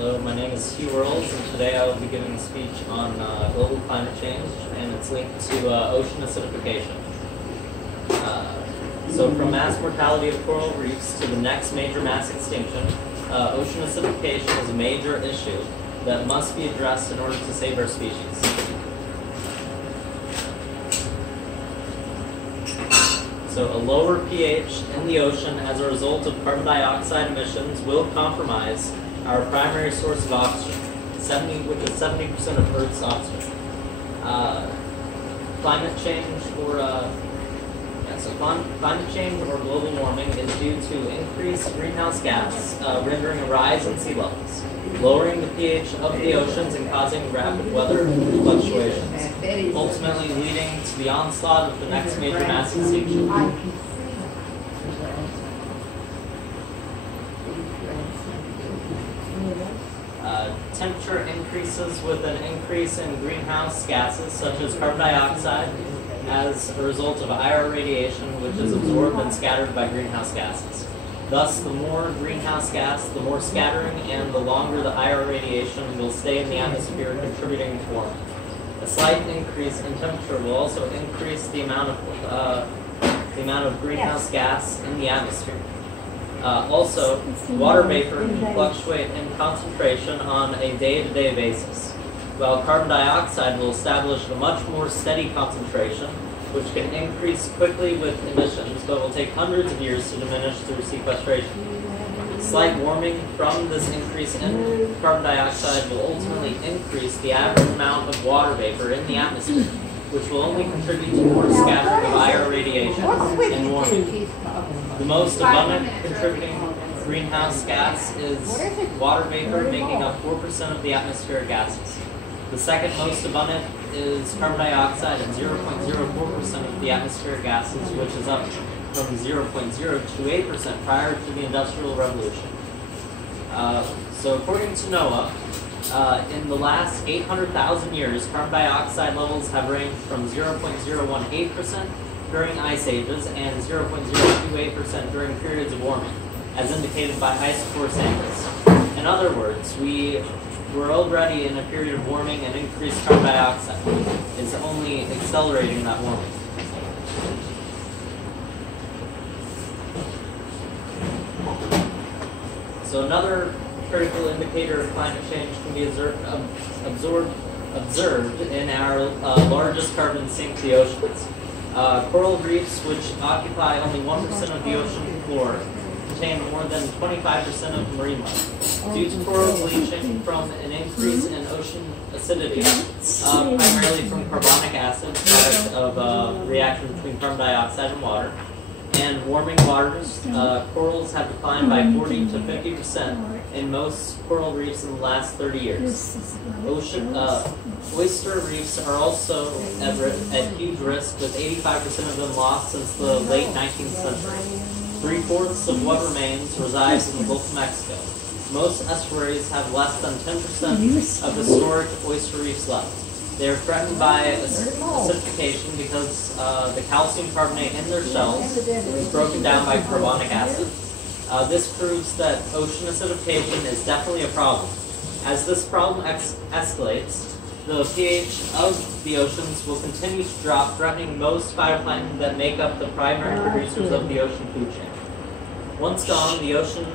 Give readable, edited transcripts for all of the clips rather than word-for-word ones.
Hello, my name is Hugh Earls, and today I will be giving a speech on global climate change and its link to ocean acidification. So from mass mortality of coral reefs to the next major mass extinction, ocean acidification is a major issue that must be addressed in order to save our species. So a lower pH in the ocean as a result of carbon dioxide emissions will compromise our primary source of oxygen, which is 70% of Earth's oxygen. Climate change or global warming is due to increased greenhouse gas, rendering a rise in sea levels, lowering the pH of the oceans and causing rapid weather fluctuations, ultimately leading to the onslaught of the next major mass extinction. Temperature increases with an increase in greenhouse gases such as carbon dioxide as a result of IR radiation, which is absorbed and scattered by greenhouse gases. Thus, the more greenhouse gas, the more scattering, and the longer the IR radiation will stay in the atmosphere, contributing to warming. A slight increase in temperature will also increase the amount of greenhouse gas in the atmosphere. Also, water vapor can fluctuate in concentration on a day-to-day basis, while carbon dioxide will establish a much more steady concentration, which can increase quickly with emissions, but will take hundreds of years to diminish through sequestration. Slight warming from this increase in carbon dioxide will ultimately increase the average amount of water vapor in the atmosphere, which will only contribute to more scattering of IR radiation and warming. The most abundant contributing greenhouse gas is water vapor, making up 4% of the atmospheric gases. The second most abundant is carbon dioxide at 0.04% of the atmospheric gases, which is up from 0.028% prior to the Industrial Revolution. So according to NOAA, in the last 800,000 years, carbon dioxide levels have ranged from 0.018% during ice ages and 0.028% during periods of warming, as indicated by ice core samples. In other words, we're already in a period of warming, and increased carbon dioxide is only accelerating that warming. So another critical indicator of climate change can be observed in our largest carbon sink, the oceans. Coral reefs, which occupy only 1% of the ocean floor, contain more than 25% of marine life. Due to coral bleaching from an increase in ocean acidity, primarily from carbonic acid, product of reaction between carbon dioxide and water, and warming waters, corals have declined by 40 to 50% in most coral reefs in the last 30 years. Oyster reefs are also at huge risk, with 85% of them lost since the late 19th century. 3/4 of what remains resides in the Gulf of Mexico. Most estuaries have less than 10% of historic oyster reefs left. They are threatened by acidification because the calcium carbonate in their shells is broken down by carbonic acid. This proves that ocean acidification is definitely a problem. As this problem escalates, the pH of the oceans will continue to drop, threatening most phytoplankton that make up the primary producers of the ocean food chain. Once gone, the ocean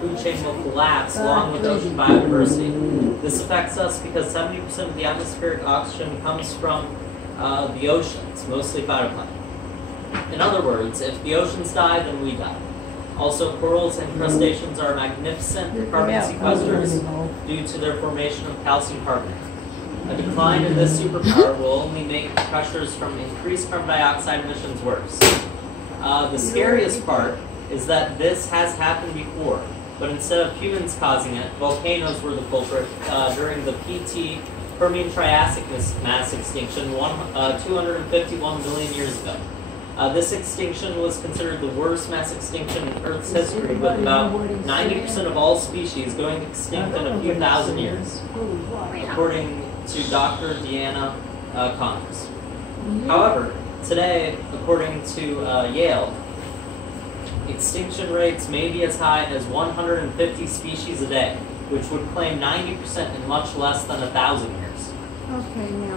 food chain will collapse along with ocean biodiversity. This affects us because 70% of the atmospheric oxygen comes from the oceans, mostly phytoplankton. In other words, if the oceans die, then we die. Also, corals and crustaceans are magnificent carbon sequesters due to their formation of calcium carbonate. A decline in this superpower will only make pressures from increased carbon dioxide emissions worse. The scariest part is that this has happened before, but instead of humans causing it, volcanoes were the culprit during the PT Permian Triassic mass extinction 251 million years ago. This extinction was considered the worst mass extinction in Earth's history, with about 90% of all species going extinct in a few thousand years, according to Dr. Deanna Connors. However, today, according to Yale, extinction rates may be as high as 150 species a day. which would claim 90% in much less than 1,000 years. Okay, now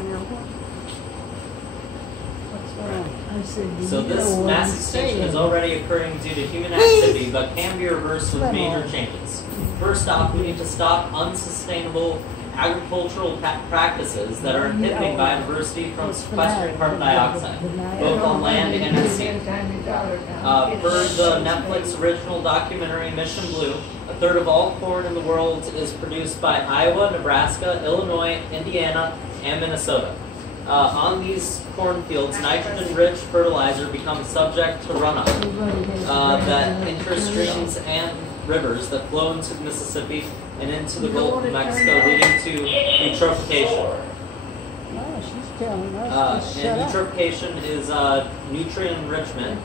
what's wrong? I said, So this mass extinction is already occurring due to human activity, but can be reversed with major changes. First off, we need to stop unsustainable agricultural practices that are inhibiting biodiversity from sequestering carbon dioxide, both on land and at sea. Per the Netflix original documentary Mission Blue, a third of all corn in the world is produced by Iowa, Nebraska, Illinois, Indiana, and Minnesota. On these cornfields, nitrogen-rich fertilizer becomes subject to runoff that enters streams and rivers that flow into the Mississippi and into the Gulf of Mexico, leading to eutrophication. And eutrophication is nutrient enrichment,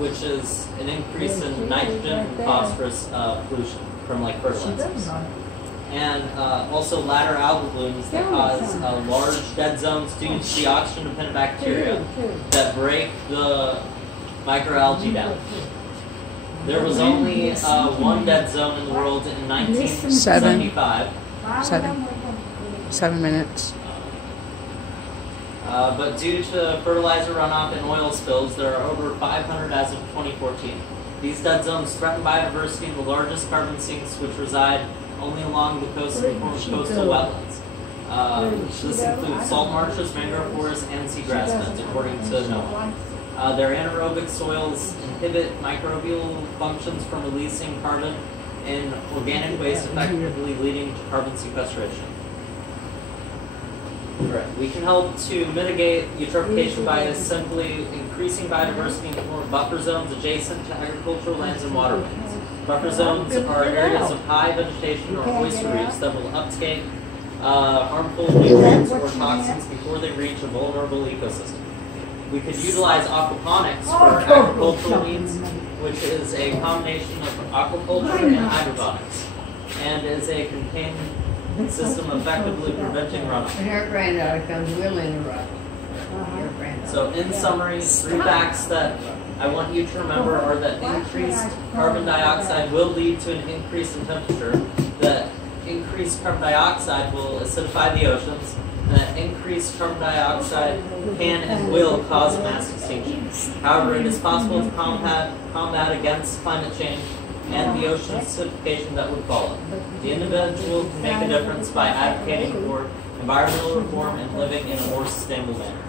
which is an increase in nitrogen and phosphorus pollution from like fertilizers. And also ladder algal blooms that cause large dead zones due to the oxygen-dependent bacteria that break the microalgae down. There was only one dead zone in the world in 1975. 7 minutes. But due to fertilizer runoff and oil spills, there are over 500 as of 2014. These dead zones threaten biodiversity in the largest carbon sinks, which reside only along the coast and form coastal wetlands. This includes salt marshes, mangrove forests, and seagrass beds, according to NOAA. Their anaerobic soils inhibit microbial functions from releasing carbon and organic waste, effectively leading to carbon sequestration. Right. We can help to mitigate eutrophication by simply increasing biodiversity in the form of buffer zones adjacent to agricultural lands and waterways. Buffer zones are areas of high vegetation or oyster reefs that will uptake harmful nutrients or toxins before they reach a vulnerable ecosystem. We could utilize aquaponics for agricultural needs, which is a combination of aquaculture and hydroponics, and is a contained system effectively preventing runoff. And her granddaughter comes, we'll interrupt. Your granddaughter. So in summary, 3 facts that I want you to remember are that increased carbon dioxide will lead to an increase in temperature, that increased carbon dioxide will acidify the oceans, and that increased carbon dioxide can and will cause a mass extinction. However, it is possible to combat against climate change and the ocean acidification that would follow. The individual can make a difference by advocating for environmental reform and living in a more sustainable manner.